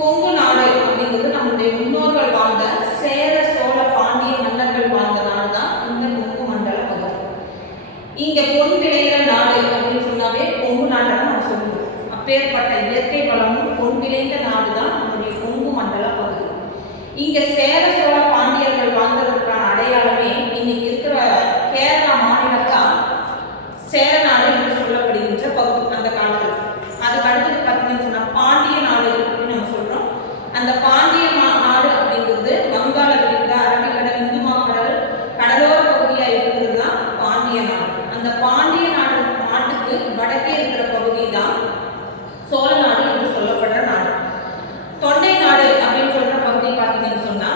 கொங்கு நாடு அப்படிங்கிறது நம்முடைய முன்னோர்கள் வாழ்ந்த சேர சோழ பாண்டிய மன்னர்கள் வாழ்ந்த நாடு தான் இந்த கொங்கு மண்டல பகுதி. இங்க பொன் விளையிற நாடு அப்படின்னு சொன்னாவே கொங்கு நாட்டை தான் நம்ம சொல்லுவோம். அப்பேற்பட்ட இயற்கை வளமும் பொன் விளைந்த நாடு தான் நம்முடைய கொங்கு மண்டல பகுதி. இங்க சேர சோழ பாண்டியர்கள் வாழ்ந்ததற்கான அடையாளமே இன்னைக்கு இருக்கிற கேரளா மாநிலத்தான் சேரநாடு என்று சொல்லப்படுகின்ற பகுதி அந்த காலத்தில். அதுக்கு அடுத்தது பார்த்தீங்கன்னு சொன்னா பாண்டிய நாடு அப்படின்னு நம்ம சொல்றோம். அந்த பாண்டிய நாடு அப்படிங்கிறது வங்காள விரிகுடா, அரபிக்கடல், இந்து மாக்கடல் கடலோர பகுதியா இருக்கிறது தான் பாண்டிய நாடு. அந்த பாண்டிய நாட்டுக்கு வடக்கே இருக்கிற பகுதி தான் சோழ நாடு என்று சொல்லப்படுற நாடு. தொண்டை நாடு அப்படின்னு சொல்ற பகுதி பார்த்தீங்கன்னு சொன்னா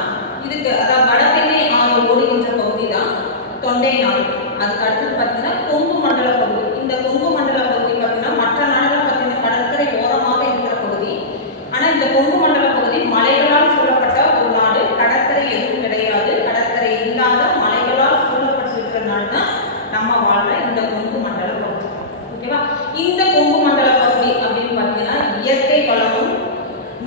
இதுக்கு அதாவது வடக்கே ஆறு ஓடுகின்ற பகுதி தான் தொண்டை நாடு. அதுக்கு அடுத்தது பார்த்தீங்கன்னா கொங்கு மண்டல பகுதி. இந்த கொங்கு மண்டல பகுதி பார்த்தீங்கன்னா மற்ற நாடுகள் பார்த்தீங்கன்னா கடற்கரை ஓரமாக இருக்கிற பகுதி. ஆனால் இந்த கொங்கு மண்டல பகுதி மலைகளால் சூழப்பட்ட ஒரு நாடு. கடற்கரை எதுவும் கிடையாது. கடற்கரை இல்லாத மலைகளால் சூழப்பட்டிருக்கிற நாடு தான் நம்ம வாழ்ற இந்த கொங்கு மண்டல பகுதி. ஓகேவா? இந்த கொங்கு மண்டல பகுதி அப்படின்னு பார்த்தீங்கன்னா இயற்கை வளமும்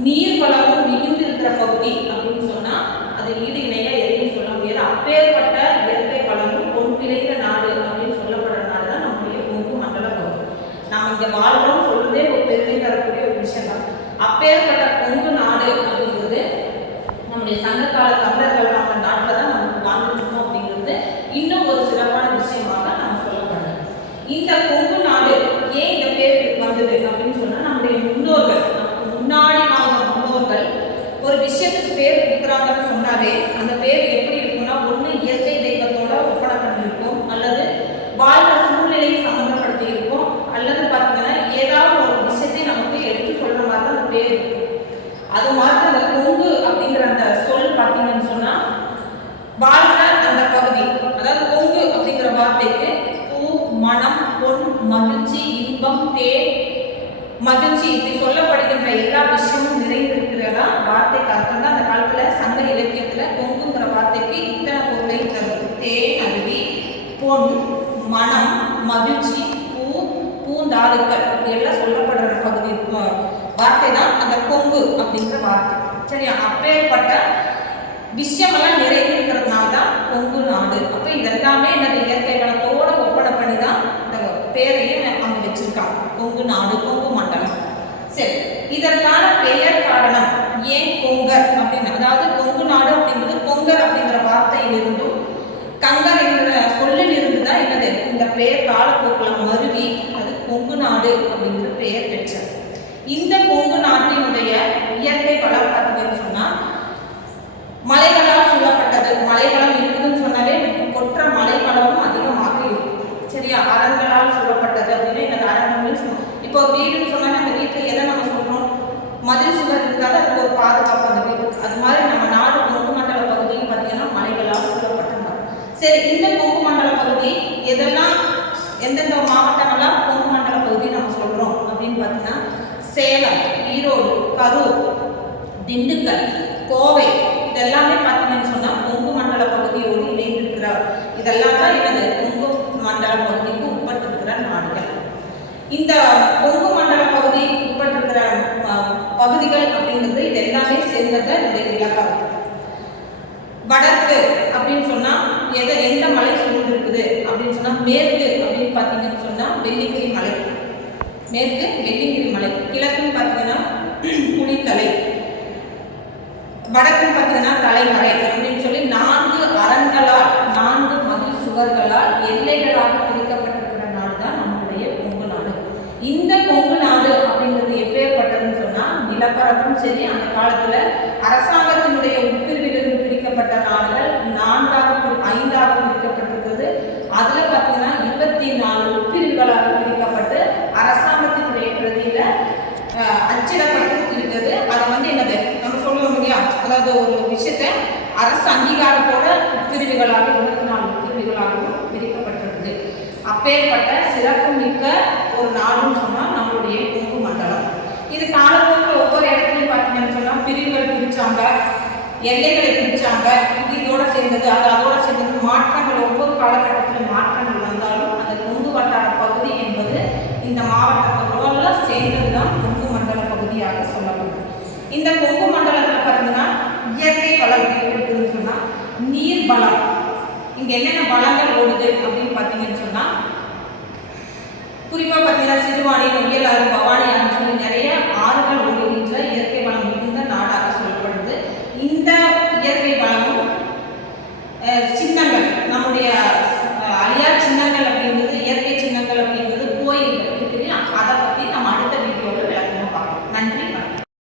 நீர் வளமும் மிகுந்து இருக்கிற பகுதி அப்படின்னு சொன்னா அது ஈடு இணையா எதையும் சொல்ல முடியாது. அப்பேற்பட்ட இயற்கை வளமும் பொன் விளைகிற நாடு அப்படின்னு சொல்லப்படுற நாடு தான் நம்முடைய கொங்கு மண்டல பகுதி. நாம் இங்க வாழ்றோம் சொல்றதே ஒரு பெருமை தரக்கூடிய ஒரு விஷயம் தான். அப்பேற்பட்ட கொங்கு நாடு அப்படிங்கிறது நம்முடைய சங்ககால தமிழர்கள் வாழ்ந்த நாட்டில் தான் நமக்கு வாழ்ந்துருக்கோம் அப்படிங்கிறது இன்னும் ஒரு சிறப்பான விஷயமாக நம்ம சொல்லப்படுறது. இந்த கொங்கு நாடு ஏன் இந்த பேர் வந்தது அப்படின்னு சொன்னா நம்முடைய முன்னோர்கள் முன்னாடி வாழ்ந்த முன்னோர்கள் ஒரு விஷயத்துக்கு பேர் கொடுக்குறாங்கன்னு சொன்னாலே அந்த பேர் எப்படி இருக்கும்னா ஒன்று இயற்கை தெய்வத்தோட ஒப்பனை பண்ணியிருக்கும், அல்லது வாழ்ற சூழ்நிலையை சம்மந்தப்படுத்தி இருக்கும், அல்லது பார்த்தீங்கன்னா ஏதாவது ஒரு விஷயத்தை நமக்கு எடுத்து சொல்ற மாதிரி தான் அந்த பேர் இருக்கும். அது மாதிரி அந்த கொங்கு அப்படிங்கிற அந்த சொல் பார்த்தீங்கன்னு சொன்னா வாழ்ற அந்த பகுதி, அதாவது கொங்கு அப்படிங்கிற வார்த்தைக்கு பூ, மனம், பொன், மகிழ்ச்சி, இன்பம், தேன், மகிழ்ச்சி இப்படி சொல்லப்படுகின்ற எல்லா விஷயமும் நிறைந்திருக்கிறதா வார்த்தைக்கு அர்த்தம் தான். அந்த காலத்துல சங்க இலக்கியத்துல கொங்குங்கிற வார்த்தைக்கு இத்தனை பொருளை தருவது. தேன், அருவி, பொன், மனம், மகிழ்ச்சி, பூ, பூந்தாளுக்கள் எல்லாம் சொல்லப்படுற பகுதி வார்த்தை தான் அந்த கொங்கு அப்படிங்கிற வார்த்தை. சரியா? அப்பேற்பட்ட விஷயமெல்லாம் நிறைந்திருக்கிறதுனால தான் கொங்கு நாடு. அப்ப இதெல்லாமே என்னது இயற்கை வளத்தோட ஒப்பனை பண்ணி தான் இந்த பேரையே அவங்க வச்சிருக்காங்க, கொங்கு நாடு, கொங்கு மண்டலம். சரி, இதற்கான பெயர் காரணம் ஏன் கொங்கர் அப்படின்னு, அதாவது கொங்கு நாடு அப்படிங்கிறது கொங்கர் அப்படிங்கிற வார்த்தையிலிருந்தும் கங்கர் என்ற சொல்லில் இருந்து தான் என்னது இந்த பெயர் காலப்போக்கில் மருவி அது கொங்கு நாடு அப்படிங்கிற பெயர் பெற்றது. இந்த கொங்கு நாட்டினுடைய இயற்கை வளம் பார்த்தீங்கன்னு சொன்னா மலைகளால் சூழப்பட்டது. மலைவளம் இருக்குதுன்னு சொன்னாலே கொற்ற மலைவளமும் அதிகமாக இருக்கும். சரியா? அரண்களால் சூழப்பட்டது அப்படின்னு எனக்கு அரண்கள் மீன்ஸ் இப்போ வீடுன்னு சொன்னாலே அந்த வீட்டில் எதை நம்ம சொல்றோம், மதில் சுவர் இருந்தாலும் அதுக்கு ஒரு பாதுகாப்பு அந்த வீட்டுக்கு. அது மாதிரி நம்ம நாடு கொங்கு மண்டல பகுதின்னு பார்த்தீங்கன்னா மலைகளால் சூழப்பட்டது. சரி, இந்த கொங்கு மண்டல பகுதி எதெல்லாம் எந்தெந்த மாவட்டங்கள்லாம் கொங்கு மண்டல பகுதி நம்ம சொல்றோம் அப்படின்னு பார்த்தீங்கன்னா சேலம், ஈரோடு, கரூர், திண்டுக்கல், கோவை இதெல்லாமே பார்த்தீங்கன்னு சொன்னா கொங்கு மண்டல பகுதியோடு இணைந்திருக்கிறார். இதெல்லாம் தான் என்னது கொங்கு மண்டல பகுதிக்கு உட்பட்டிருக்கிற நாடுகள். இந்த கொங்கு மண்டல பகுதி உட்பட்டிருக்கிற பகுதிகள் அப்படிங்கிறது இது எல்லாமே சேர்ந்தது இந்த இலக்கம். வடக்கு அப்படின்னு சொன்னா எந்த மலை சூழ்ந்திருக்குது அப்படின்னு சொன்னா மேற்கு அப்படின்னு பார்த்தீங்கன்னு சொன்னா வெள்ளிங்கிரி மலை, மேற்கு வெள்ளிங்கிரி மலை. கிழக்குன்னு பார்த்தீங்கன்னா புலித்தலை, வடக்குன்னு பார்த்தீங்கன்னா தலைமறை அப்படின்னு சொல்லி 4 அரண்களால் 4 மதில் சுவர்களால் எல்லைகளாக பிரிக்கப்பட்டிருக்கிற நாடு தான் நம்முடைய கொங்கு நாடு. இந்த கொங்கு நாடு அப்படிங்கிறது எப்பேற்பட்டதுன்னு சொன்னா நிலப்பரப்பும் சரி, அந்த காலத்துல அரசாங்கத்தினுடைய உட்பிரிவிலிருந்து பிரிக்கப்பட்ட நாடுகள் 5ஆக பிரிக்கப்பட்டிருக்கிறது. அதுல பார்த்தீங்கன்னா 24 உட்பிரிவுகளாக பிரிக்கப்பட்டு அரசாங்கத்தினுடைய பிரதியில அச்சிடப்பட்டு இருக்கிறது. அதை என்னது நம்ம சொல்லுவோம் இல்லையா, அதாவது ஒரு விஷயத்த அரசு அங்கீகாரத்தோட பிரிவுகளாக 24 பிரிவுகளாகவும் பிரிக்கப்பட்டிருக்கு. அப்பேற்பட்ட சிறப்பு மிக்க ஒரு நாடுன்னு சொன்னா நம்மளுடைய கொங்கு மண்டலம். இது காலப்போக்கில் ஒவ்வொரு இடத்துலையும் பார்த்தீங்கன்னு சொன்னா பிரிவுகள் பிரிச்சாங்க, எல்லைகளை பிரிச்சாங்க. இது இதோட சேர்ந்தது, அது அதோட சேர்ந்தது. மாற்றங்கள் ஒவ்வொரு காலகட்டத்திலும் மாற்றங்கள் வந்தாலும் அந்த கொங்கு வட்டார பகுதி என்பது இந்த மாவட்டத்தோட சேர்ந்ததுதான் கொங்கு மண்டல பகுதியாக சொல்லப்படுது. இந்த கொங்கு மண்டலத்துல பார்த்தீங்கன்னா இயற்கை வளம் எப்படி இருக்குன்னு சொன்னா நீர் வளம். இங்க என்னென்ன வளங்கள் ஓடுது அப்படின்னு பார்த்தீங்கன்னு சொன்னா குறிப்பா பார்த்தீங்கன்னா சிறுவாணி, நொய்யல் ஆறு, பவானி ஆறு